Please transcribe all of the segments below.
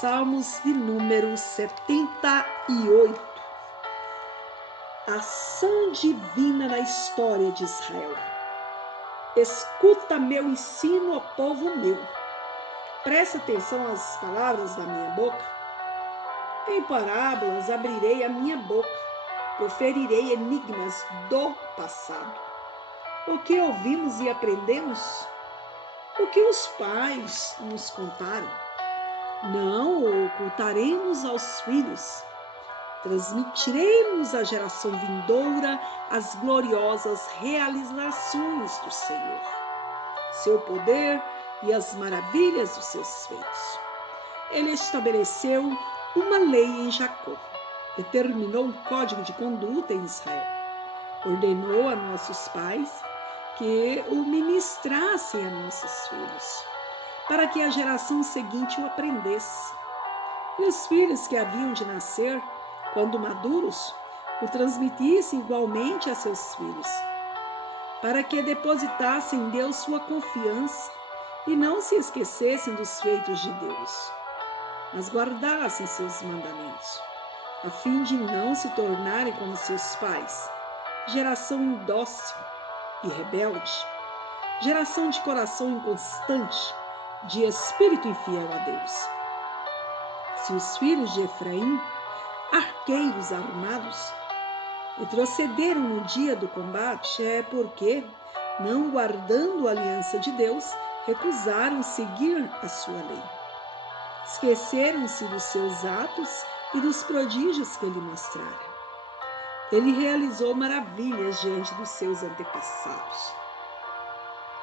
Salmos de número 78. Ação divina na história de Israel. Escuta meu ensino, ó povo meu. Presta atenção às palavras da minha boca. Em parábolas abrirei a minha boca, proferirei enigmas do passado. O que ouvimos e aprendemos? O que os pais nos contaram? Não o ocultaremos aos filhos. Transmitiremos à geração vindoura as gloriosas realizações do Senhor, seu poder e as maravilhas dos seus feitos. Ele estabeleceu uma lei em Jacó, determinou um código de conduta em Israel, ordenou a nossos pais que o ministrassem a nossos filhos, para que a geração seguinte o aprendesse. E os filhos que haviam de nascer, quando maduros, o transmitissem igualmente a seus filhos, para que depositassem em Deus sua confiança e não se esquecessem dos feitos de Deus, mas guardassem seus mandamentos, a fim de não se tornarem como seus pais, geração indócil e rebelde, geração de coração inconstante, de espírito infiel a Deus. Se os filhos de Efraim, arqueiros armados, retrocederam no dia do combate, é porque, não guardando a aliança de Deus, recusaram seguir a sua lei. Esqueceram-se dos seus atos e dos prodígios que ele mostrara. Ele realizou maravilhas diante dos seus antepassados.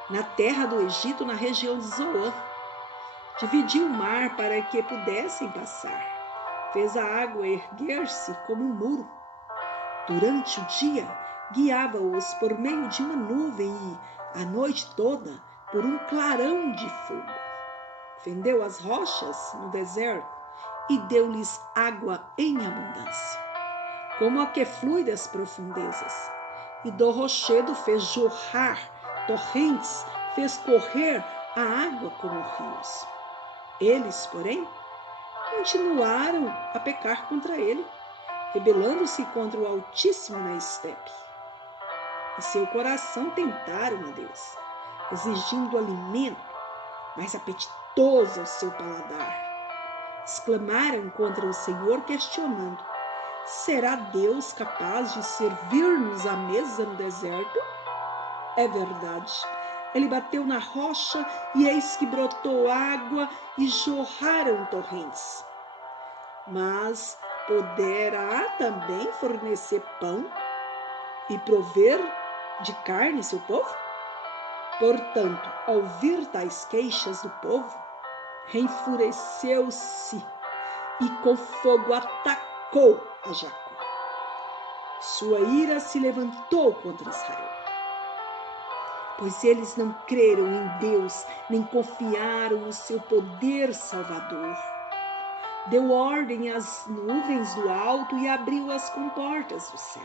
Na terra do Egito, na região de Zoã, dividiu o mar para que pudessem passar. Fez a água erguer-se como um muro. Durante o dia, guiava-os por meio de uma nuvem e, a noite toda, por um clarão de fogo. Fendeu as rochas no deserto e deu-lhes água em abundância, como a que flui das profundezas. E do rochedo fez jorrar torrentes, fez correr a água como rios. Eles, porém, continuaram a pecar contra ele, rebelando-se contra o Altíssimo na estepe. Em seu coração tentaram a Deus, exigindo alimento mais apetitoso ao seu paladar. Exclamaram contra o Senhor, questionando: será Deus capaz de servir-nos à mesa no deserto? É verdade. Ele bateu na rocha e eis que brotou água e jorraram torrentes. Mas poderá também fornecer pão e prover de carne seu povo? Portanto, ao ouvir tais queixas do povo, enfureceu-se e com fogo atacou a Jacó. Sua ira se levantou contra Israel, pois eles não creram em Deus, nem confiaram no seu poder salvador. Deu ordem às nuvens do alto e abriu as comportas do céu.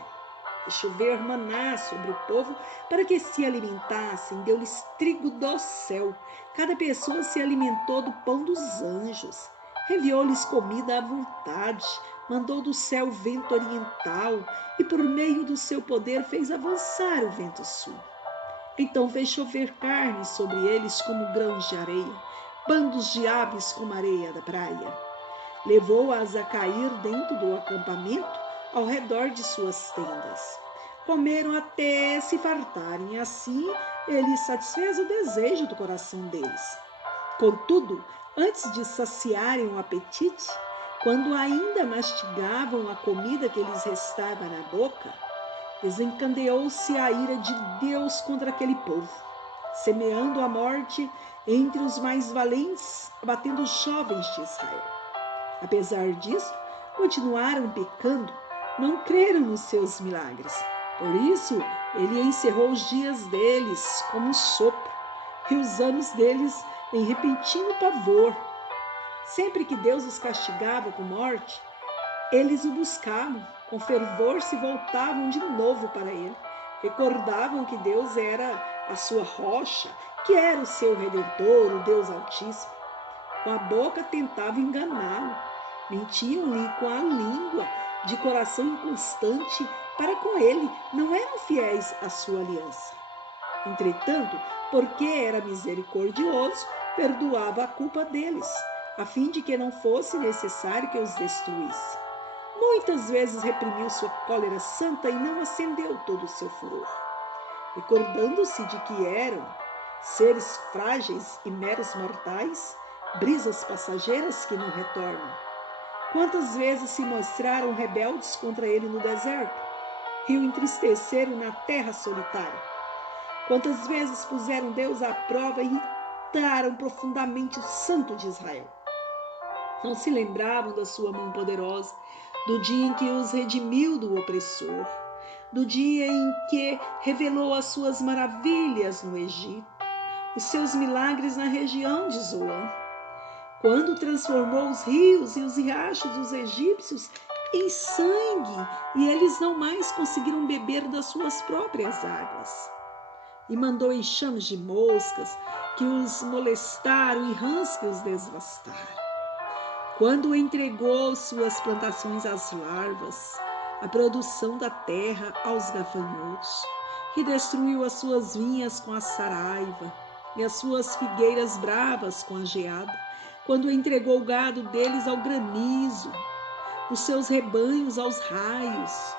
Deixou chover maná sobre o povo para que se alimentassem. Deu-lhes trigo do céu. Cada pessoa se alimentou do pão dos anjos. Enviou-lhes comida à vontade. Mandou do céu o vento oriental e por meio do seu poder fez avançar o vento sul. Então fez chover carne sobre eles como grãos de areia, bandos de aves como areia da praia. Levou-as a cair dentro do acampamento, ao redor de suas tendas. Comeram até se fartarem, assim ele satisfez o desejo do coração deles. Contudo, antes de saciarem o apetite, quando ainda mastigavam a comida que lhes restava na boca, desencadeou-se a ira de Deus contra aquele povo, semeando a morte entre os mais valentes, abatendo os jovens de Israel. Apesar disso, continuaram pecando, não creram nos seus milagres. Por isso, ele encerrou os dias deles como um sopro e os anos deles em repentino pavor. Sempre que Deus os castigava com morte, eles o buscavam, com fervor se voltavam de novo para ele. Recordavam que Deus era a sua rocha, que era o seu Redentor, o Deus Altíssimo. com a boca tentavam enganá-lo, mentiam-lhe com a língua, de coração inconstante para com ele, não eram fiéis à sua aliança. Entretanto, porque era misericordioso, perdoava a culpa deles, a fim de que não fosse necessário que os destruísse. Muitas vezes reprimiu sua cólera santa e não acendeu todo o seu furor. Recordando-se de que eram seres frágeis e meros mortais, brisas passageiras que não retornam. Quantas vezes se mostraram rebeldes contra ele no deserto e o entristeceram na terra solitária? Quantas vezes puseram Deus à prova e irritaram profundamente o Santo de Israel? Não se lembravam da sua mão poderosa, do dia em que os redimiu do opressor, do dia em que revelou as suas maravilhas no Egito, os seus milagres na região de Zoan, quando transformou os rios e os riachos dos egípcios em sangue e eles não mais conseguiram beber das suas próprias águas. E mandou enxames de moscas que os molestaram e rãs que os devastaram. Quando entregou suas plantações às larvas, a produção da terra aos gafanhotos, que destruiu as suas vinhas com a saraiva e as suas figueiras bravas com a geada, quando entregou o gado deles ao granizo, os seus rebanhos aos raios,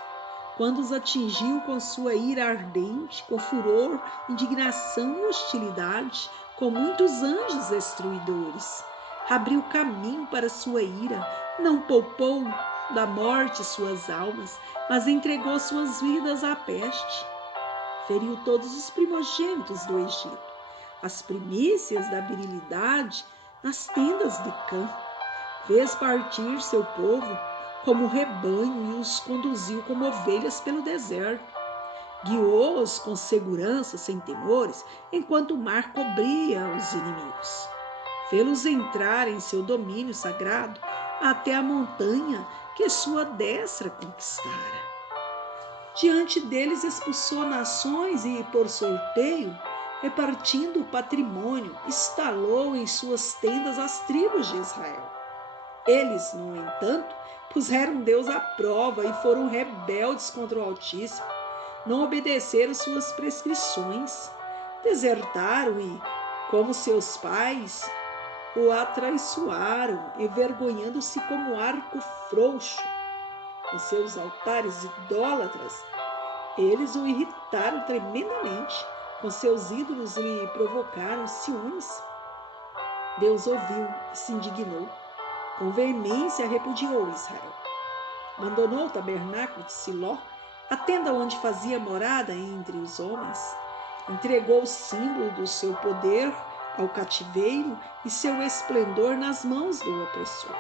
quando os atingiu com sua ira ardente, com furor, indignação e hostilidade, com muitos anjos destruidores. Abriu caminho para sua ira, não poupou da morte suas almas, mas entregou suas vidas à peste. Feriu todos os primogênitos do Egito, as primícias da virilidade nas tendas de Cã. Fez partir seu povo como rebanho e os conduziu como ovelhas pelo deserto. Guiou-os com segurança, sem temores, enquanto o mar cobria os inimigos. Fê-los entrar em seu domínio sagrado até a montanha que sua destra conquistara. Diante deles expulsou nações e, por sorteio, repartindo o patrimônio, instalou em suas tendas as tribos de Israel. Eles, no entanto, puseram Deus à prova e foram rebeldes contra o Altíssimo. Não obedeceram suas prescrições, desertaram e, como seus pais, o atraiçoaram, envergonhando-se como arco frouxo. Em seus altares idólatras, eles o irritaram tremendamente. Com seus ídolos lhe provocaram ciúmes. Deus ouviu e se indignou. Com veemência repudiou Israel. Abandonou o tabernáculo de Siló, a tenda onde fazia morada entre os homens. Entregou o símbolo do seu poder ao cativeiro e seu esplendor nas mãos do opressor.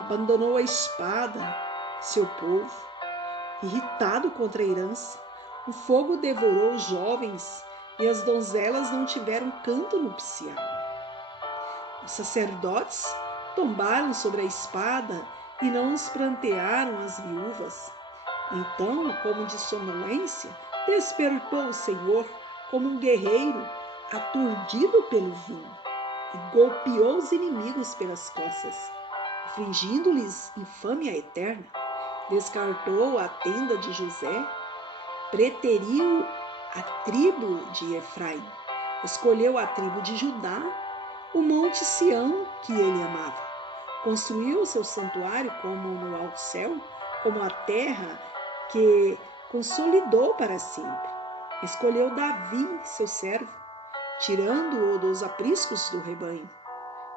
Abandonou a espada, seu povo, irritado contra a herança. O fogo devorou os jovens e as donzelas não tiveram canto nupcial. Os sacerdotes tombaram sobre a espada e não os prantearam as viúvas. Então, como de sonolência, despertou o Senhor como um guerreiro aturdido pelo vinho e golpeou os inimigos pelas costas, infligindo-lhes infâmia eterna. Descartou a tenda de José, preteriu a tribo de Efraim, escolheu a tribo de Judá, o monte Sião que ele amava. Construiu seu santuário como no alto céu, como a terra que consolidou para sempre. Escolheu Davi, seu servo, tirando-o dos apriscos do rebanho,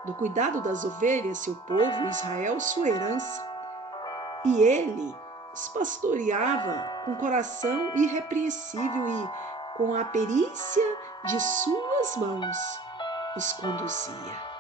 do cuidado das ovelhas, seu povo, Israel, sua herança. E ele os pastoreava com coração irrepreensível e, com a perícia de suas mãos, os conduzia.